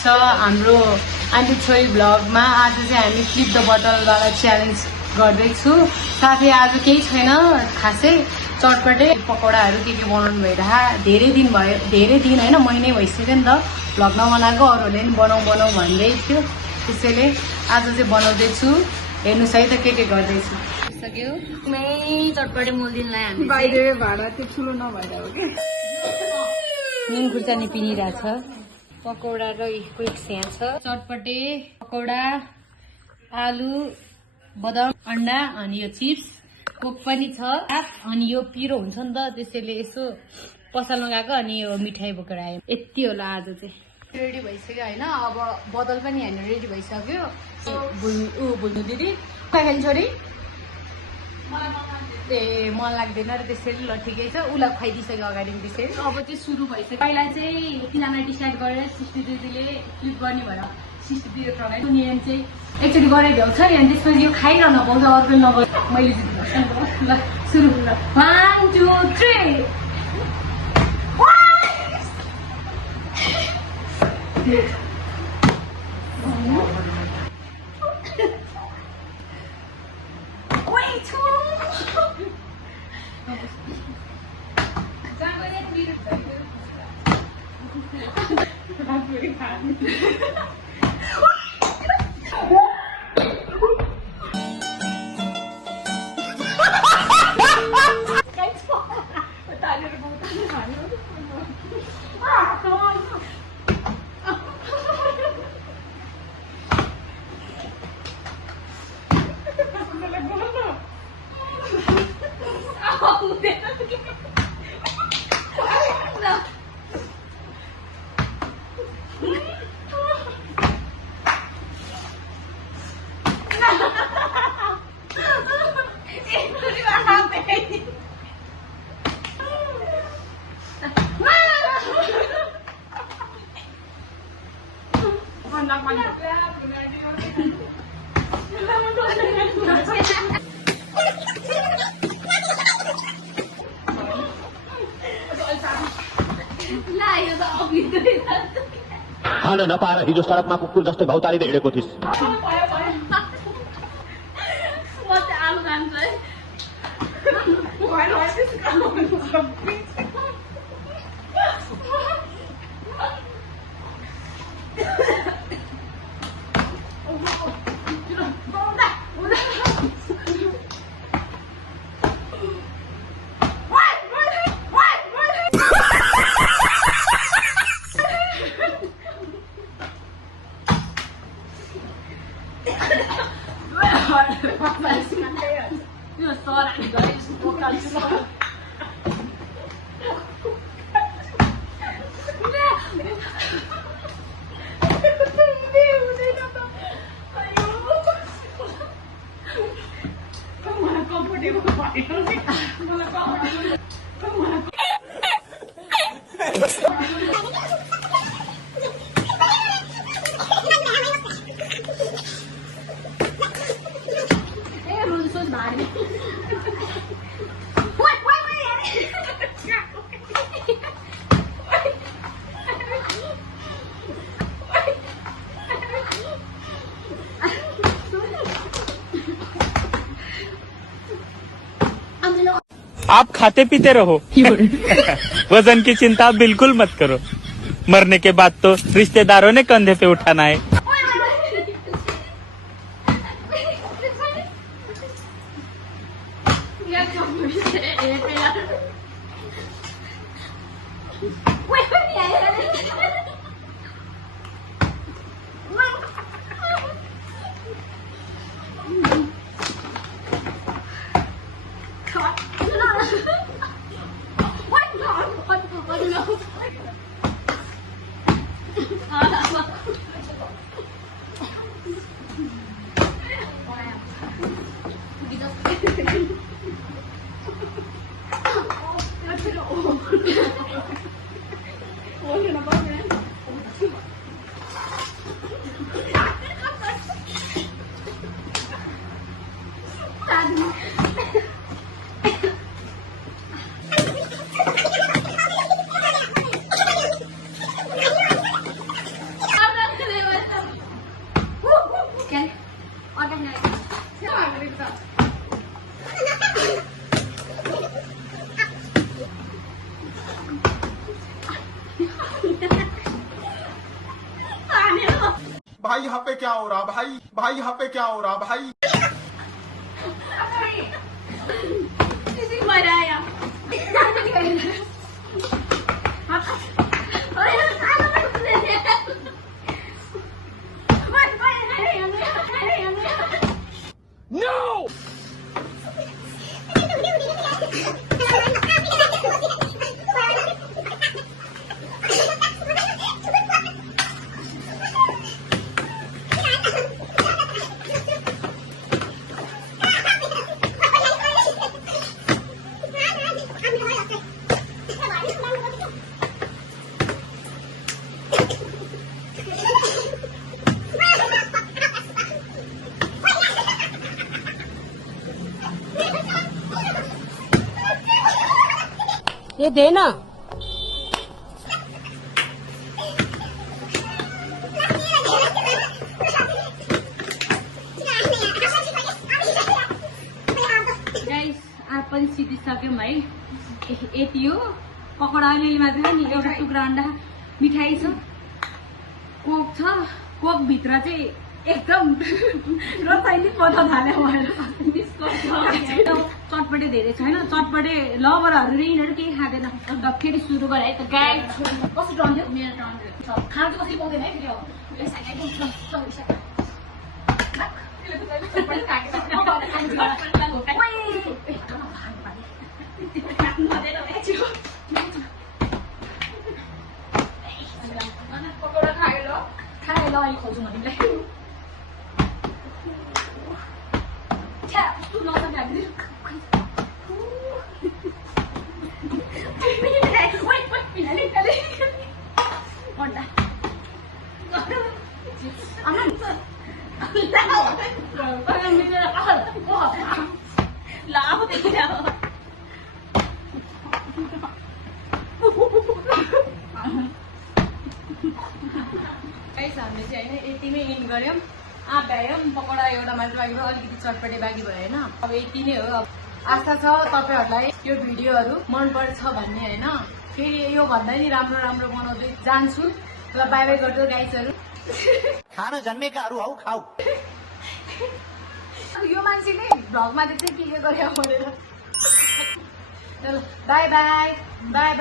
छ हाम्रो आन्टी छोरी ब्लगमा। आज चाहिँ हामी फ्लिप द बटलवाला च्यालेन्ज गर्दैछु। साथै आज केही छैन खासै, चटपटे पकौडाहरू के बनाउनु भइरहेको। धेरै दिन होइन, महिनै भइसक्यो नि त भ्लग नबनाएको। अरूहरूले पनि बनाऊ भन्दै थियो, त्यसैले आज चाहिँ बनाउँदैछु। हेर्नुहोस् है त के गर्दैछु। सक्यो चटपटे मोल्दिनलाई हामी बाहिर भाडा त्यो ठुलो नभएर हो कि नुन खुर्सानी पिनिरहेछ। पकौडा र क्विक्स यहाँ छ। चटपटे पकौडा, आलु, बदाम, अन्डा, अनि यो चिप्स, कोक पनि छ। अनि यो पिरो हुन्छ नि त, त्यसैले यसो पसल लगाएको। अनि यो मिठाई बोकेर आयो। यति होला आज चाहिँ। रेडी भइसक्यो होइन। अब बदल पनि होइन, रेडी भइसक्यो। भुल्नु दिदी खाइखाने छोरी ए मन लाग्दैन र त्यसरी ल ठिकै छ। उसलाई खुवाइदिइसक्यो अगाडि त्यसरी। अब चाहिँ सुरु भइसक्यो। पहिला चाहिँ तिनजना डिसाइड गरेर 60 दिदीले क्लिक गर्ने भएर 60 दिदी ट्राई नियम चाहिँ एकचोटि गराइभ्याउँछ नि। अनि त्यसपछि यो खाइरहन पाउँछ, अर्को नपाउँछ। मैले जित्नु ल सुरु। 1 2 3 खान नपाएर हिजो सडकमा कुकुर जस्तै भौतारिँदै हिँडेको थिइस्। आप खाते पीते रहो वजन की चिंता बिल्कुल मत करो। मरने के बाद तो रिश्तेदारों ने कंधे पे उठाना है। भाई यहाँ पे क्या हो रहा भाई यहाँ पे क्या हो रहा भाई ये देना गाइस आज पनि सिधिसक्यौँ है यति हो पकौडा अलिअलि मात्रै नि एउटा टुक्रा अन्डा मिठाई छ कोक छ कोक भित्र चाहिँ एकदम रसायनिक पदार्थ हाले भएर चटपटे धेरै छैन चटपटे लबरहरू र यिनीहरू केही खाँदैन अन्त फेरि सुरु गरे है त गाइस कस्तो टर्न थियो मेरो टर्न थियो खानु चाहिँ कसरी पाउँदैन है पकौडा खाएर ल अहिले खोज्नु हामीलाई हामीले चाहिँ होइन यतिमै इन गऱ्यौँ भ्यायौँ पकौडा एउटा मात्र बाँकी भयो अलिकति चटपटे बाँकी भयो होइन अब यति नै हो अब आशा छ तपाईँहरूलाई यो भिडियोहरू मन पर्छ भन्ने होइन फेरि यो भन्दा नि राम्रो राम्रो बनाउँदै जान्छु ल बाई बाई गर्दै गाइसहरू खान जन्मेकाहरू हौ खाऊ यो मान्छेले भ्लगमा देख्छ के गरे भनेर बाई बाई बाई